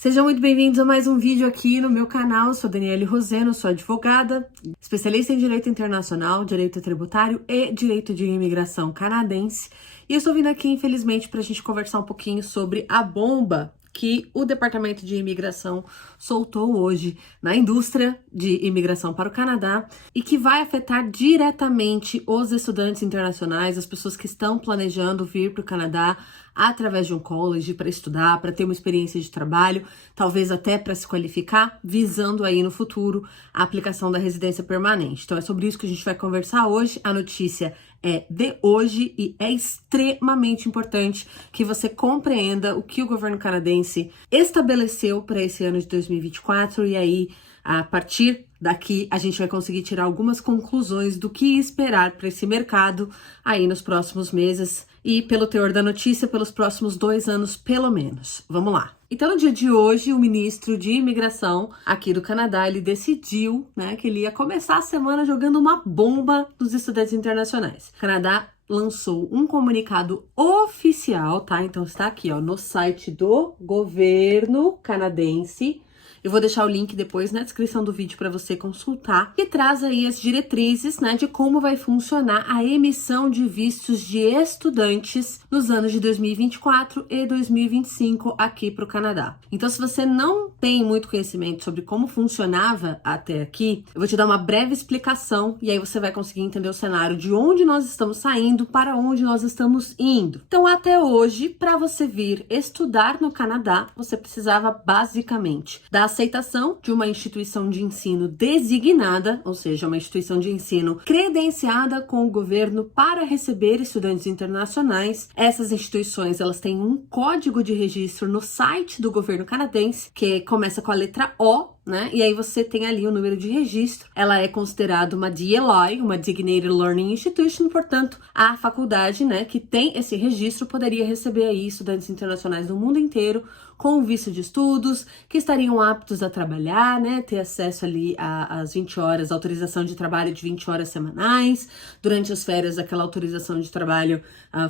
Sejam muito bem-vindos a mais um vídeo aqui no meu canal. Eu sou Daniele Roseno, sou advogada, especialista em Direito Internacional, Direito Tributário e Direito de Imigração canadense. E eu estou vindo aqui, infelizmente, para a gente conversar um pouquinho sobre a bomba que o Departamento de Imigração soltou hoje na indústria de imigração para o Canadá e que vai afetar diretamente os estudantes internacionais, as pessoas que estão planejando vir para o Canadá através de um college para estudar, para ter uma experiência de trabalho, talvez até para se qualificar, visando aí no futuro a aplicação da residência permanente. Então é sobre isso que a gente vai conversar hoje. A notícia é de hoje e é extremamente importante que você compreenda o que o governo canadense estabeleceu para esse ano de 2024 e aí, a partir daqui, a gente vai conseguir tirar algumas conclusões do que esperar para esse mercado aí nos próximos meses e, pelo teor da notícia, pelos próximos 2 anos, pelo menos. Vamos lá. Então, no dia de hoje, o ministro de Imigração aqui do Canadá, ele decidiu, que ele ia começar a semana jogando uma bomba nos estudantes internacionais. O Canadá lançou um comunicado oficial, tá? Então, está aqui, ó, no site do governo canadense. Eu vou deixar o link depois na descrição do vídeo para você consultar, que traz aí as diretrizes, de como vai funcionar a emissão de vistos de estudantes nos anos de 2024 e 2025 aqui para o Canadá. Então, se você não tem muito conhecimento sobre como funcionava até aqui, eu vou te dar uma breve explicação e aí você vai conseguir entender o cenário de onde nós estamos saindo para onde nós estamos indo. Então, até hoje, para você vir estudar no Canadá, você precisava basicamente da aceitação de uma instituição de ensino designada, ou seja, uma instituição de ensino credenciada com o governo para receber estudantes internacionais. Essas instituições, elas têm um código de registro no site do governo canadense, que começa com a letra O, e aí você tem ali o número de registro. Ela é considerada uma DLI, uma Designated Learning Institution, portanto, a faculdade, que tem esse registro poderia receber aí estudantes internacionais do mundo inteiro com visto de estudos, que estariam aptos a trabalhar, ter acesso ali às 20 horas, autorização de trabalho de 20 horas semanais, durante as férias aquela autorização de trabalho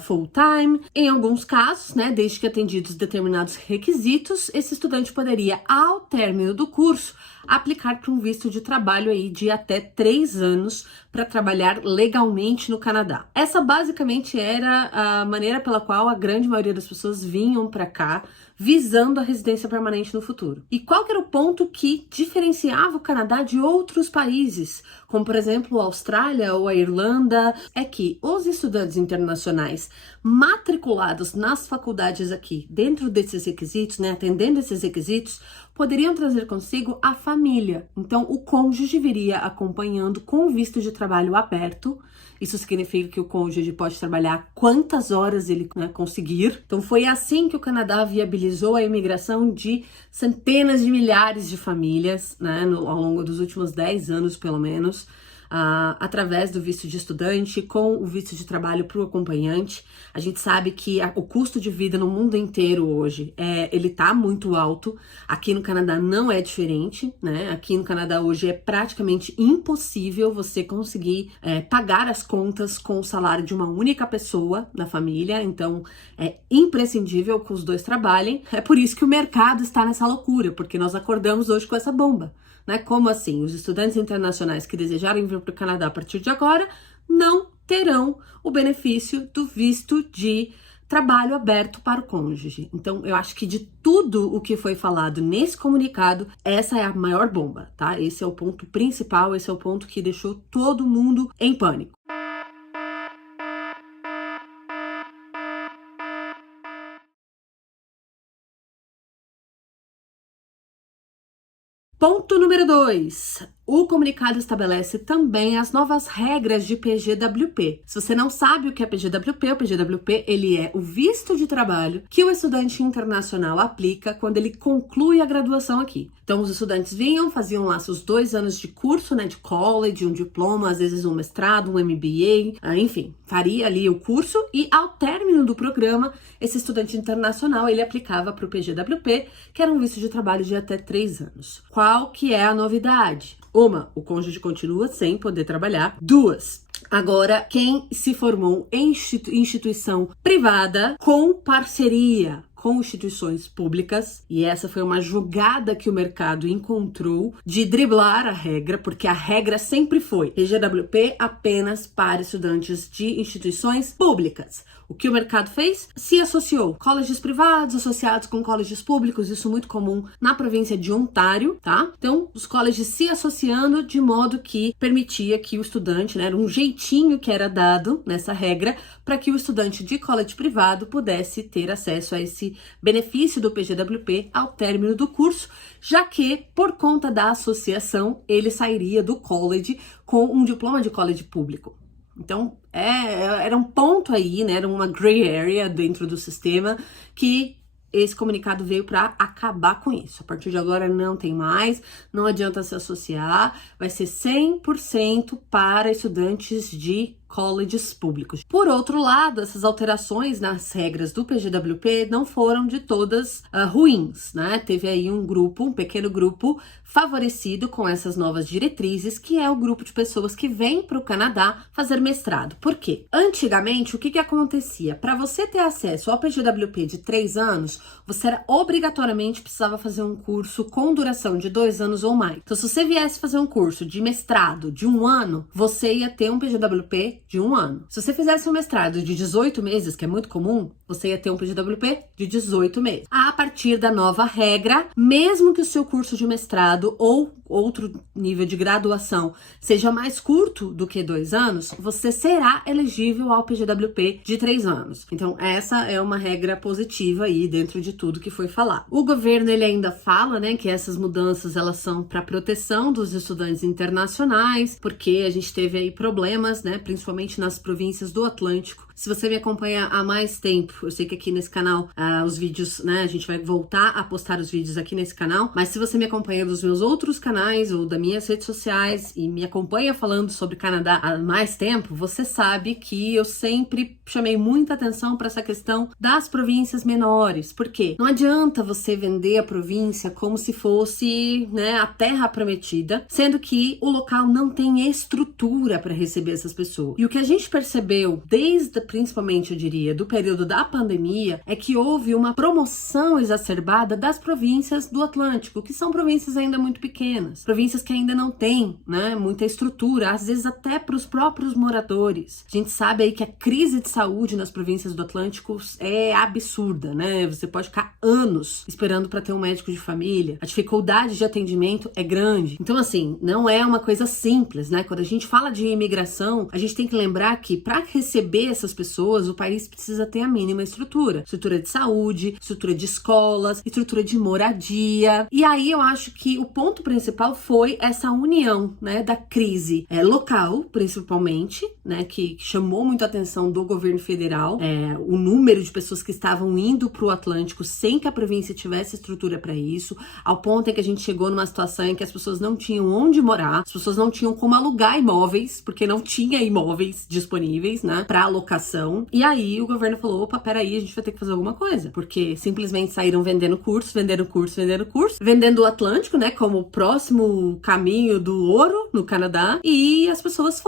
full time. Em alguns casos, desde que atendidos determinados requisitos, esse estudante poderia, ao término do curso, aplicar para um visto de trabalho aí de até 3 anos para trabalhar legalmente no Canadá. Essa basicamente era a maneira pela qual a grande maioria das pessoas vinham para cá, visando a residência permanente no futuro. E qual que era o ponto que diferenciava o Canadá de outros países, como por exemplo a Austrália ou a Irlanda? É que os estudantes internacionais matriculados nas faculdades aqui, dentro desses requisitos, atendendo esses requisitos, poderiam trazer consigo a família. Então, o cônjuge viria acompanhando com visto de trabalho aberto. Isso significa que o cônjuge pode trabalhar quantas horas ele conseguir. Então, foi assim que o Canadá viabilizou a imigração de centenas de milhares de famílias, ao longo dos últimos 10 anos, pelo menos, através do visto de estudante, com o visto de trabalho para o acompanhante. A gente sabe que o custo de vida no mundo inteiro hoje, ele tá muito alto. Aqui no Canadá não é diferente, Aqui no Canadá hoje é praticamente impossível você conseguir pagar as contas com o salário de uma única pessoa na família. Então, é imprescindível que os dois trabalhem. É por isso que o mercado está nessa loucura, porque nós acordamos hoje com essa bomba. Como assim? Os estudantes internacionais que desejarem vir para o Canadá a partir de agora não terão o benefício do visto de trabalho aberto para o cônjuge. Então, eu acho que de tudo o que foi falado nesse comunicado, essa é a maior bomba, tá? Esse é o ponto principal, esse é o ponto que deixou todo mundo em pânico. Ponto número 2. O comunicado estabelece também as novas regras de PGWP. Se você não sabe o que é PGWP, o PGWP ele é o visto de trabalho que o estudante internacional aplica quando ele conclui a graduação aqui. Então, os estudantes vinham, faziam lá seus 2 anos de curso, de college, um diploma, às vezes um mestrado, um MBA, enfim, faria ali o curso e ao término do programa, esse estudante internacional, ele aplicava para o PGWP, que era um visto de trabalho de até 3 anos. Qual que é a novidade? 1, o cônjuge continua sem poder trabalhar. 2, agora quem se formou em instituição privada com parceria com instituições públicas, e essa foi uma jogada que o mercado encontrou de driblar a regra, porque a regra sempre foi PGWP apenas para estudantes de instituições públicas. O que o mercado fez? Se associou. Colégios privados associados com colégios públicos, isso muito comum na província de Ontário, tá? Então, os colégios se associando de modo que permitia que o estudante, né, era um jeitinho que era dado nessa regra para que o estudante de colégio privado pudesse ter acesso a esse benefício do PGWP ao término do curso, já que, por conta da associação, ele sairia do college com um diploma de college público. Então, era um ponto aí, né? Era uma gray area dentro do sistema que esse comunicado veio para acabar com isso. A partir de agora não tem mais, não adianta se associar, vai ser 100% para estudantes de colleges públicos. Por outro lado, essas alterações nas regras do PGWP não foram de todas ruins, né? Teve aí um pequeno grupo favorecido com essas novas diretrizes, que é o grupo de pessoas que vêm para o Canadá fazer mestrado. Por quê? Antigamente, o que acontecia? Para você ter acesso ao PGWP de 3 anos, você obrigatoriamente precisava fazer um curso com duração de 2 anos ou mais. Então, se você viesse fazer um curso de mestrado de 1 ano, você ia ter um PGWP de 1 ano. Se você fizesse um mestrado de 18 meses, que é muito comum, você ia ter um PGWP de 18 meses. A partir da nova regra, mesmo que o seu curso de mestrado ou outro nível de graduação seja mais curto do que 2 anos, você será elegível ao PGWP de 3 anos. Então, essa é uma regra positiva aí dentro de tudo que foi falado. O governo, ele ainda fala, né, que essas mudanças, elas são para proteção dos estudantes internacionais, porque a gente teve aí problemas, né, principalmente nas províncias do Atlântico. Se você me acompanha há mais tempo, eu sei que aqui nesse canal os vídeos, né, a gente vai voltar a postar os vídeos aqui nesse canal, mas se você me acompanha dos meus outros canais ou das minhas redes sociais e me acompanha falando sobre Canadá há mais tempo, você sabe que eu sempre chamei muita atenção para essa questão das províncias menores. Por quê? Não adianta você vender a província como se fosse, né, a terra prometida, sendo que o local não tem estrutura para receber essas pessoas. E o que a gente percebeu principalmente, eu diria, do período da pandemia, é que houve uma promoção exacerbada das províncias do Atlântico, que são províncias ainda muito pequenas, províncias que ainda não têm, né, muita estrutura, às vezes até para os próprios moradores. A gente sabe aí que a crise de saúde nas províncias do Atlântico é absurda, né? Você pode ficar anos esperando para ter um médico de família, a dificuldade de atendimento é grande. Então, assim, não é uma coisa simples, né? Quando a gente fala de imigração, a gente tem que lembrar que para receber essas pessoas, o país precisa ter a mínima estrutura de saúde, estrutura de escolas, estrutura de moradia. E aí eu acho que o ponto principal foi essa união, né, da crise local, principalmente, né, que chamou muito a atenção do governo federal, o número de pessoas que estavam indo para o Atlântico sem que a província tivesse estrutura para isso, ao ponto em que a gente chegou numa situação em que as pessoas não tinham onde morar, as pessoas não tinham como alugar imóveis, porque não tinha imóveis disponíveis, né, para alocação. E aí o governo falou, opa, peraí, a gente vai ter que fazer alguma coisa, porque simplesmente saíram vendendo curso, vendendo o Atlântico, né, como o próximo caminho do ouro no Canadá, e as pessoas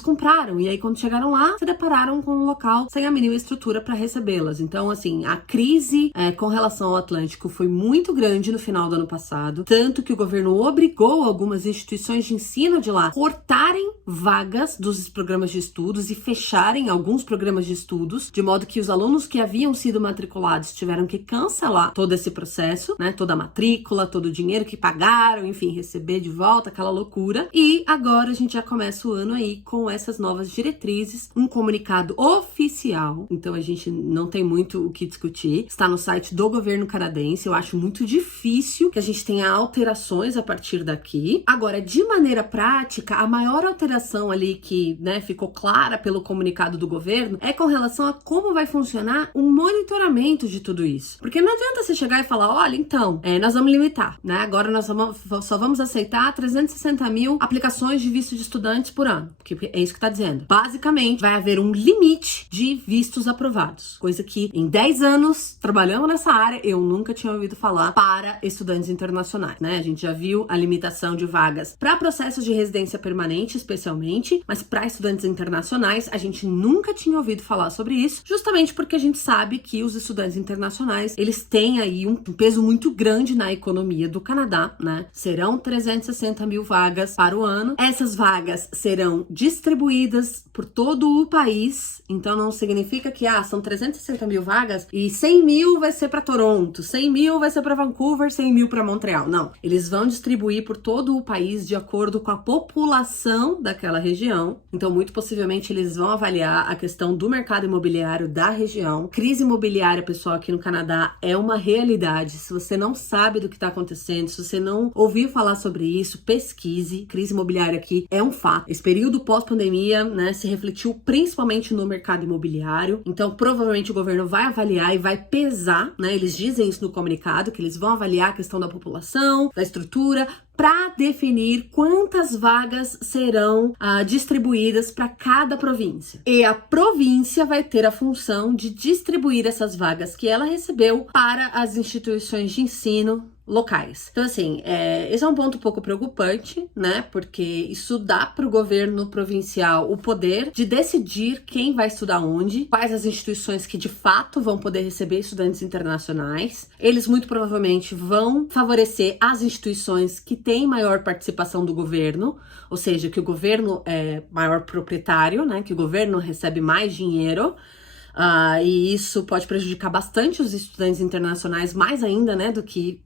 compraram, e aí quando chegaram lá, se depararam com um local sem a mínima estrutura para recebê-las. Então, assim, a crise com relação ao Atlântico foi muito grande no final do ano passado, tanto que o governo obrigou algumas instituições de ensino de lá a cortarem vagas dos programas de estudos e fecharem alguns programas de estudos, de modo que os alunos que haviam sido matriculados tiveram que cancelar todo esse processo, né, toda a matrícula, todo o dinheiro que pagaram, enfim, receber de volta, aquela loucura. E agora a gente já começa o ano aí com essas novas diretrizes, um comunicado oficial, então a gente não tem muito o que discutir, está no site do governo canadense. Eu acho muito difícil que a gente tenha alterações a partir daqui. Agora, de maneira prática, a maior alteração ali que, né, ficou clara pelo comunicado do governo é com relação a como vai funcionar o monitoramento de tudo isso. Porque não adianta você chegar e falar, olha, então, nós vamos limitar, né? Agora nós só vamos aceitar 360 mil aplicações de visto de estudantes por ano. Porque é isso que tá dizendo. Basicamente, vai haver um limite de vistos aprovados. Coisa que em 10 anos, trabalhando nessa área, eu nunca tinha ouvido falar para estudantes internacionais, né? A gente já viu a limitação de vagas para processos de residência permanente, especialmente, mas para estudantes internacionais, a gente nunca nunca tinha ouvido falar sobre isso, justamente porque a gente sabe que os estudantes internacionais, eles têm aí um peso muito grande na economia do Canadá, né? Serão 360 mil vagas para o ano. Essas vagas serão distribuídas por todo o país, então não significa que, são 360 mil vagas e 100 mil vai ser para Toronto, 100 mil vai ser para Vancouver, 100 mil para Montreal. Não, eles vão distribuir por todo o país de acordo com a população daquela região. Então, muito possivelmente, eles vão avaliar a questão do mercado imobiliário da região. Crise imobiliária, pessoal, aqui no Canadá é uma realidade. Se você não sabe do que está acontecendo, se você não ouviu falar sobre isso, pesquise. Crise imobiliária aqui é um fato. Esse período pós-pandemia, né, se refletiu principalmente no mercado imobiliário. Então, provavelmente o governo vai avaliar e vai pesar, né? Eles dizem isso no comunicado, que eles vão avaliar a questão da população, da estrutura, para definir quantas vagas serão distribuídas para cada província. E a província vai ter a função de distribuir essas vagas que ela recebeu para as instituições de ensino locais. Então, assim, esse é um ponto um pouco preocupante, né? Porque isso dá para o governo provincial o poder de decidir quem vai estudar onde, quais as instituições que de fato vão poder receber estudantes internacionais. Eles muito provavelmente vão favorecer as instituições que têm maior participação do governo, ou seja, que o governo é maior proprietário, né? Que o governo recebe mais dinheiro. E isso pode prejudicar bastante os estudantes internacionais, mais ainda, né, do que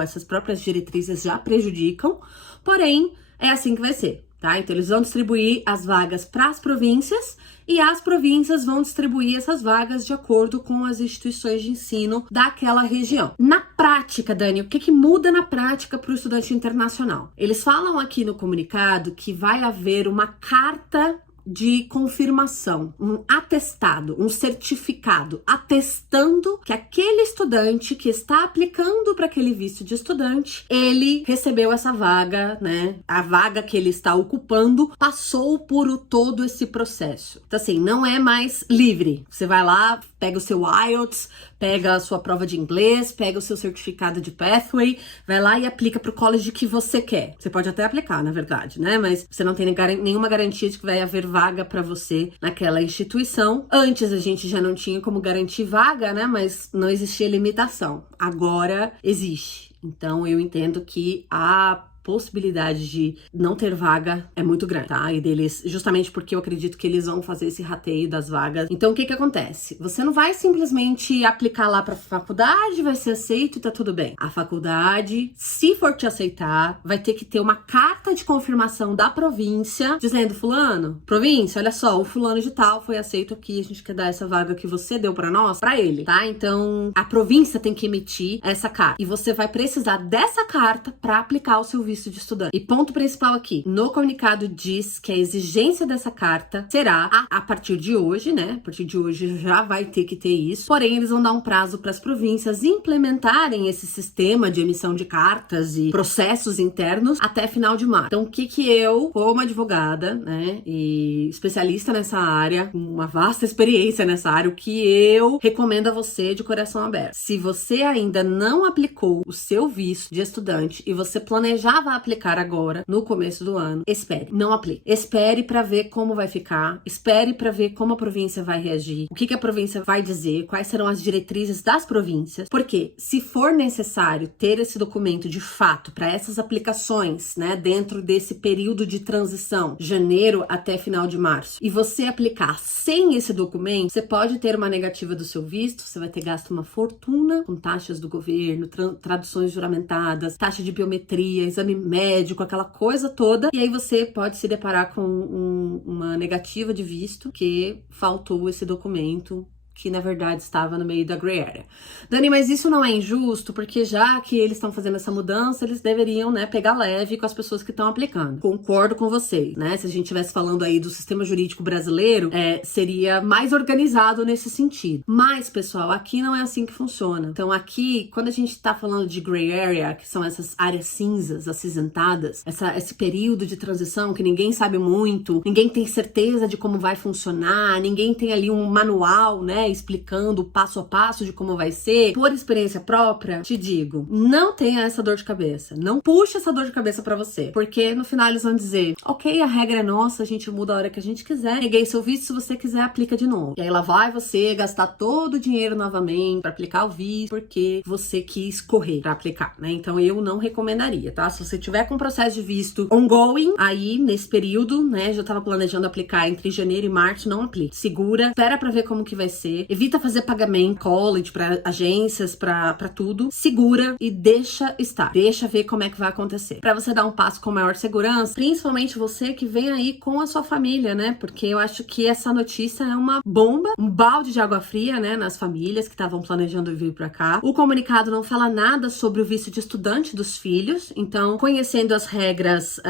essas próprias diretrizes já prejudicam. Porém, é assim que vai ser, tá? Então, eles vão distribuir as vagas para as províncias e as províncias vão distribuir essas vagas de acordo com as instituições de ensino daquela região. Na prática, Dani, o que muda na prática para o estudante internacional? Eles falam aqui no comunicado que vai haver uma carta de confirmação, um atestado, um certificado atestando que aquele estudante que está aplicando para aquele visto de estudante, ele recebeu essa vaga, né? A vaga que ele está ocupando passou por todo esse processo. Então, assim, não é mais livre. Você vai lá, pega o seu IELTS, pega a sua prova de inglês, pega o seu certificado de Pathway, vai lá e aplica para o college que você quer. Você pode até aplicar, na verdade, né? Mas você não tem nenhuma garantia de que vai haver vaga para você naquela instituição. Antes a gente já não tinha como garantir vaga, né? Mas não existia limitação. Agora existe. Então eu entendo que a possibilidade de não ter vaga é muito grande, tá? E deles, justamente porque eu acredito que eles vão fazer esse rateio das vagas. Então, o que acontece? Você não vai simplesmente aplicar lá pra faculdade, vai ser aceito e tá tudo bem. A faculdade, se for te aceitar, vai ter que ter uma carta de confirmação da província, dizendo, fulano, província, olha só, o fulano de tal foi aceito aqui, a gente quer dar essa vaga que você deu pra nós, pra ele, tá? Então, a província tem que emitir essa carta. E você vai precisar dessa carta pra aplicar o seu visto de estudante. E ponto principal aqui, no comunicado diz que a exigência dessa carta será a partir de hoje, né? A partir de hoje já vai ter que ter isso. Porém, eles vão dar um prazo para as províncias implementarem esse sistema de emissão de cartas e processos internos até final de março. Então, o que eu, como advogada, né, e especialista nessa área, com uma vasta experiência nessa área, o que eu recomendo a você de coração aberto? Se você ainda não aplicou o seu visto de estudante e você planejava aplicar agora, no começo do ano, espere, não aplique. Espere para ver como vai ficar, espere para ver como a província vai reagir, o que a província vai dizer, quais serão as diretrizes das províncias, porque se for necessário ter esse documento de fato para essas aplicações, né, dentro desse período de transição, janeiro até final de março, e você aplicar sem esse documento, você pode ter uma negativa do seu visto, você vai ter gasto uma fortuna com taxas do governo, traduções juramentadas, taxa de biometria, exame médico, aquela coisa toda, e aí você pode se deparar com uma negativa de visto, que faltou esse documento que na verdade estava no meio da gray area. Dani, mas isso não é injusto? Porque já que eles estão fazendo essa mudança, eles deveriam, né, pegar leve com as pessoas que estão aplicando. Concordo com vocês, né? Se a gente estivesse falando aí do sistema jurídico brasileiro, seria mais organizado nesse sentido. Mas, pessoal, aqui não é assim que funciona. Então aqui, quando a gente está falando de gray area, que são essas áreas cinzas, acinzentadas, esse período de transição que ninguém sabe muito, ninguém tem certeza de como vai funcionar, ninguém tem ali um manual, né, explicando passo a passo de como vai ser, por experiência própria, te digo, não tenha essa dor de cabeça. Não puxa essa dor de cabeça pra você. Porque no final eles vão dizer, ok, a regra é nossa, a gente muda a hora que a gente quiser. Neguei seu visto, se você quiser, aplica de novo. E aí lá vai você gastar todo o dinheiro novamente pra aplicar o visto, porque você quis correr pra aplicar, né? Então eu não recomendaria, tá? Se você tiver com processo de visto ongoing, aí nesse período, né, já tava planejando aplicar entre janeiro e março, não aplique. Segura, espera pra ver como que vai ser. Evita fazer pagamento, college, pra agências, pra tudo. Segura e deixa estar. Deixa ver como é que vai acontecer. Pra você dar um passo com maior segurança, principalmente você que vem aí com a sua família, né? Porque eu acho que essa notícia é uma bomba, um balde de água fria, né, nas famílias que estavam planejando vir pra cá. O comunicado não fala nada sobre o visto de estudante dos filhos, então, conhecendo as regras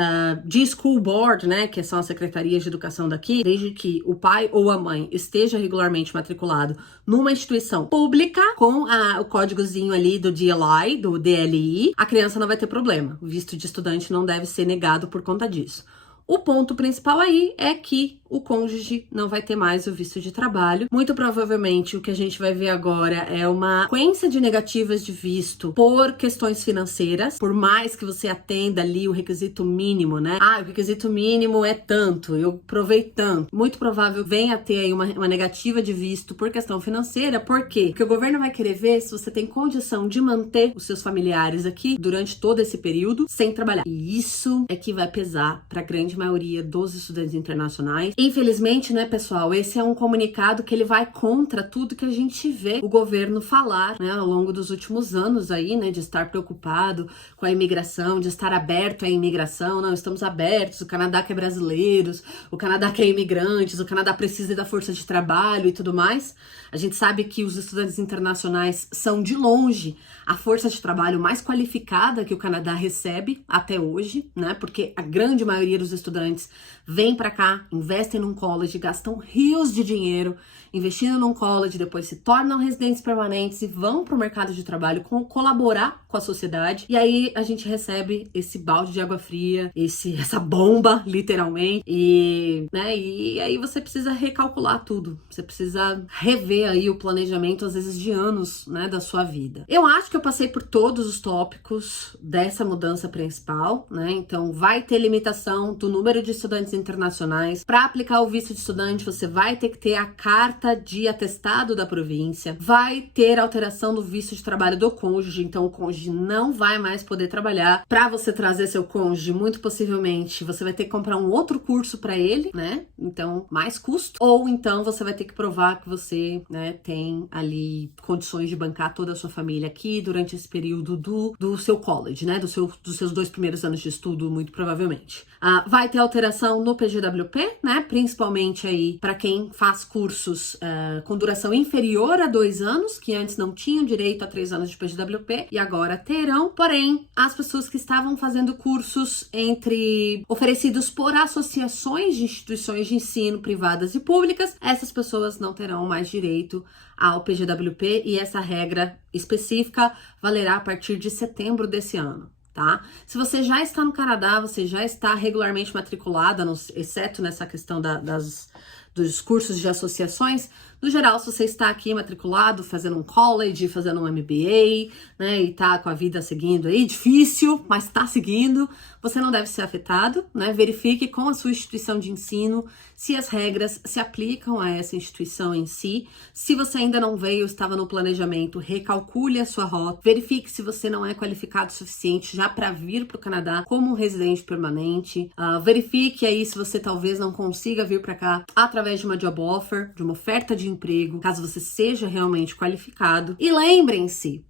de school board, né, que são as secretarias de educação daqui, desde que o pai ou a mãe esteja regularmente matriculado numa instituição pública, com o códigozinho ali do DLI, do DLI, a criança não vai ter problema. O visto de estudante não deve ser negado por conta disso. O ponto principal aí é que o cônjuge não vai ter mais o visto de trabalho. Muito provavelmente o que a gente vai ver agora é uma sequência de negativas de visto por questões financeiras, por mais que você atenda ali o requisito mínimo, né? O requisito mínimo é tanto, eu provei tanto. Muito provável venha a ter aí uma negativa de visto por questão financeira. Por quê? Porque o governo vai querer ver se você tem condição de manter os seus familiares aqui durante todo esse período sem trabalhar. E isso é que vai pesar para a grande maioria dos estudantes internacionais. Infelizmente, né, pessoal, esse é um comunicado que ele vai contra tudo que a gente vê o governo falar, né, ao longo dos últimos anos aí, né, de estar preocupado com a imigração, de estar aberto à imigração. Não, estamos abertos, o Canadá quer brasileiros, o Canadá quer imigrantes, o Canadá precisa da força de trabalho e tudo mais. A gente sabe que os estudantes internacionais são, de longe, a força de trabalho mais qualificada que o Canadá recebe até hoje, né, porque a grande maioria dos estudantes vem para cá, investem num college, gastam rios de dinheiro investindo num college, depois se tornam residentes permanentes e vão para o mercado de trabalho colaborar com a sociedade. E aí a gente recebe esse balde de água fria, essa bomba, literalmente, e aí você precisa recalcular tudo. Você precisa rever aí o planejamento, às vezes de anos, né, da sua vida. Eu acho que eu passei por todos os tópicos dessa mudança principal, né? Então vai ter limitação do número de estudantes internacionais. Para aplicar o visto de estudante, você vai ter que ter a carta de atestado da província, vai ter alteração do visto de trabalho do cônjuge, então o cônjuge não vai mais poder trabalhar. Para você trazer seu cônjuge, muito possivelmente você vai ter que comprar um outro curso para ele, né? Então, mais custo. Ou então você vai ter que provar que você, né, tem ali condições de bancar toda a sua família aqui durante esse período do seu college, né? Dos seus 2 primeiros anos de estudo, muito provavelmente. Vai ter alteração no PGWP, né? Principalmente aí para quem faz cursos com duração inferior a 2 anos, que antes não tinham direito a 3 anos de PGWP e agora terão. Porém, as pessoas que estavam fazendo cursos oferecidos por associações de instituições de ensino privadas e públicas, essas pessoas não terão mais direito ao PGWP e essa regra específica valerá a partir de setembro desse ano. Tá? Se você já está no Canadá, você já está regularmente matriculada, exceto nessa questão dos cursos de associações, no geral, se você está aqui matriculado, fazendo um college, fazendo um MBA, né, e tá com a vida seguindo aí, difícil, mas tá seguindo, você não deve ser afetado, né? Verifique com a sua instituição de ensino se as regras se aplicam a essa instituição em si. Se você ainda não veio, estava no planejamento, recalcule a sua rota, verifique se você não é qualificado o suficiente já para vir para o Canadá como residente permanente, verifique aí se você talvez não consiga vir para cá através de uma job offer, de uma oferta de emprego, caso você seja realmente qualificado. E lembrem-se,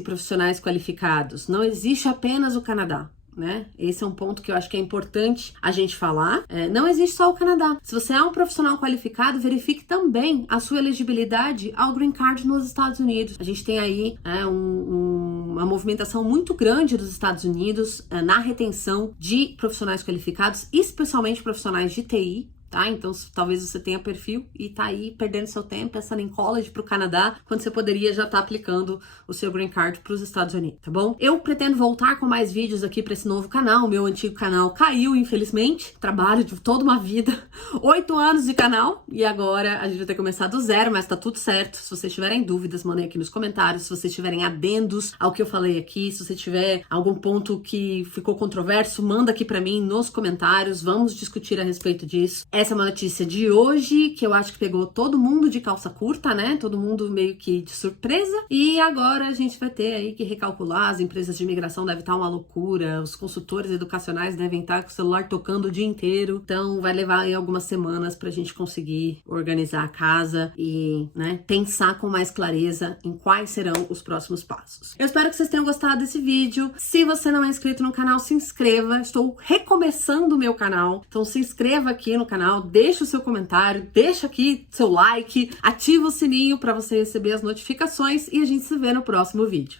profissionais qualificados, não existe apenas o Canadá, né? Esse é um ponto que eu acho que é importante a gente falar. Não existe só o Canadá. Se você é um profissional qualificado, verifique também a sua elegibilidade ao Green Card nos Estados Unidos. A gente tem aí uma movimentação muito grande dos Estados Unidos na retenção de profissionais qualificados, especialmente profissionais de TI. tá? Então talvez você tenha perfil e tá aí perdendo seu tempo pensando em college pro Canadá, quando você poderia já estar aplicando o seu green card pros Estados Unidos, tá bom? Eu pretendo voltar com mais vídeos aqui pra esse novo canal. O meu antigo canal caiu, infelizmente. Trabalho de toda uma vida, 8 anos de canal, e agora a gente vai ter que começar do zero, mas tá tudo certo. Se vocês tiverem dúvidas, mandem aqui nos comentários. Se vocês tiverem adendos ao que eu falei aqui, se você tiver algum ponto que ficou controverso, manda aqui pra mim nos comentários. Vamos discutir a respeito disso. Essa é uma notícia de hoje, que eu acho que pegou todo mundo de calça curta, né? Todo mundo meio que de surpresa. E agora a gente vai ter aí que recalcular. As empresas de imigração devem estar uma loucura. Os consultores educacionais devem estar com o celular tocando o dia inteiro. Então vai levar aí algumas semanas pra gente conseguir organizar a casa e, né, pensar com mais clareza em quais serão os próximos passos. Eu espero que vocês tenham gostado desse vídeo. Se você não é inscrito no canal, se inscreva. Estou recomeçando o meu canal. Então se inscreva aqui no canal, deixa o seu comentário, deixa aqui seu like, ativa o sininho para você receber as notificações e a gente se vê no próximo vídeo.